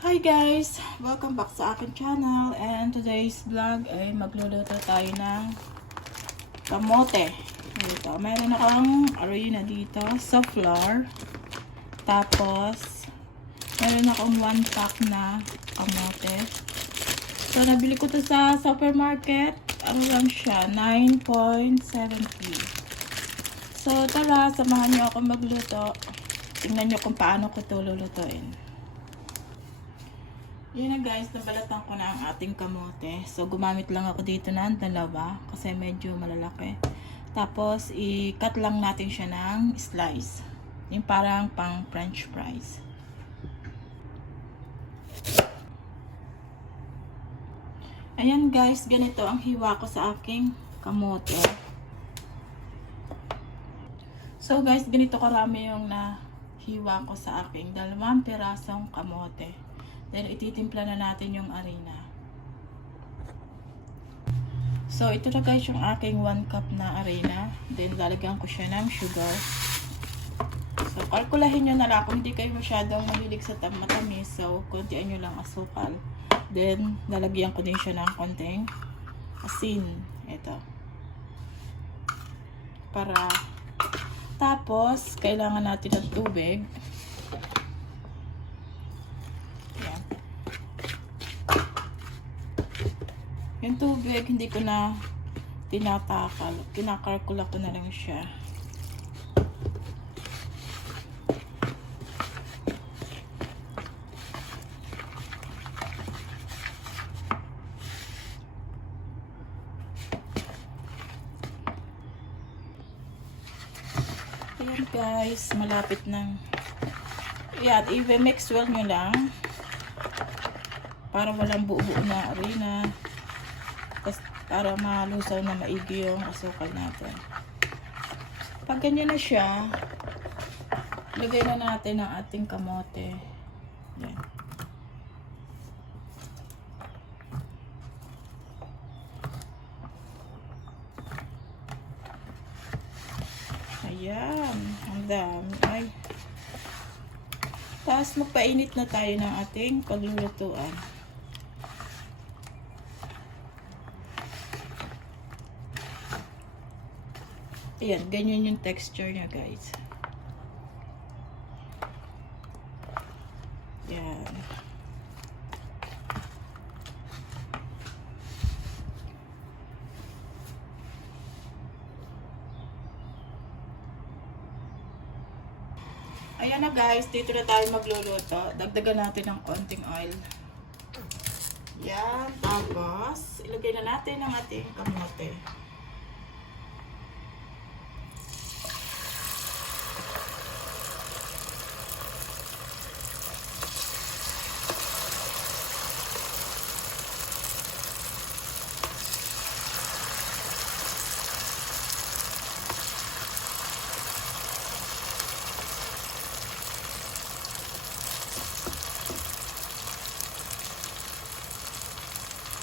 Hi guys! Welcome back sa aking channel, and today's vlog ay magluluto tayo ng kamote. Dito, meron akong arena dito sa flour. Tapos meron akong 1 pack na kamote. So nabili ko to sa supermarket. Ano lang siya, 9.70. So tara, samahan niyo ako magluto. Tingnan niyo kung paano ko ito lulutuin. Yan na guys, nabalatan ko na ang ating kamote. So, gumamit lang ako dito ng dalawa kasi medyo malalaki. Tapos, i-cut lang natin siya ng slice. Yung parang pang french fries. Ayan guys, ganito ang hiwa ko sa aking kamote. So guys, ganito karami yung nahiwa ko sa aking 2 pirasong kamote. Then, ititimpla na natin yung arena. So, ito na guys yung aking 1 cup na arena. Then, lalagyan ko siya ng sugar. So, kalkulahin nyo na lang kung hindi kayo masyadong mahilig sa matamis. So, kontian nyo lang asukal. Then, lalagyan ko din siya ng konting asin. Ito. Tapos, kailangan natin ng tubig. Yung tubig, hindi ko na tinatakal. Kinakalkula ko na lang siya. Ayan guys, malapit ng... Ayan, i-mix well nyo lang. Para walang buo-buo na arena. Para malusaw na maigi yung asukal natin. Pag ganyan na siya, lagay na natin ang ating kamote. Yan. Ayan. Ang dami. Ay. Tapos magpainit na tayo ng ating paglulutuan. Ayan, ganyan yung texture niya guys. Ayan. Ayan na guys, dito na tayo magluluto. Dagdagan natin ng konting oil. Ayan, tapos ilagay na natin ang ating kamote.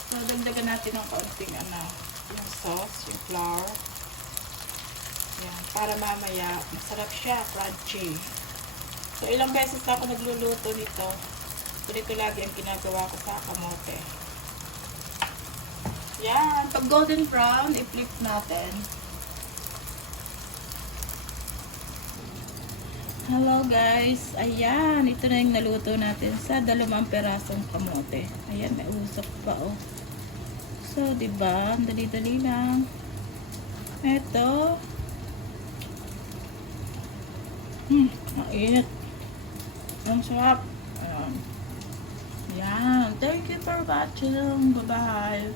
So, dagdagan natin ng kaunting yung sauce, yung flour. Yan, para mamaya masarap siya, crunchy. So, ilang beses na ako nagluluto nito. Ito lagi ang ginagawa ko sa kamote. Yan, pag golden brown, i-flip natin. Hello guys, ayan, ito na yung naluto natin sa 2 pirasong kamote. Ayan, may usok pa oh. So, diba? Dali-dali lang. Ito. Mainit. Ang sarap. Ayan. Thank you for watching. Bye-bye.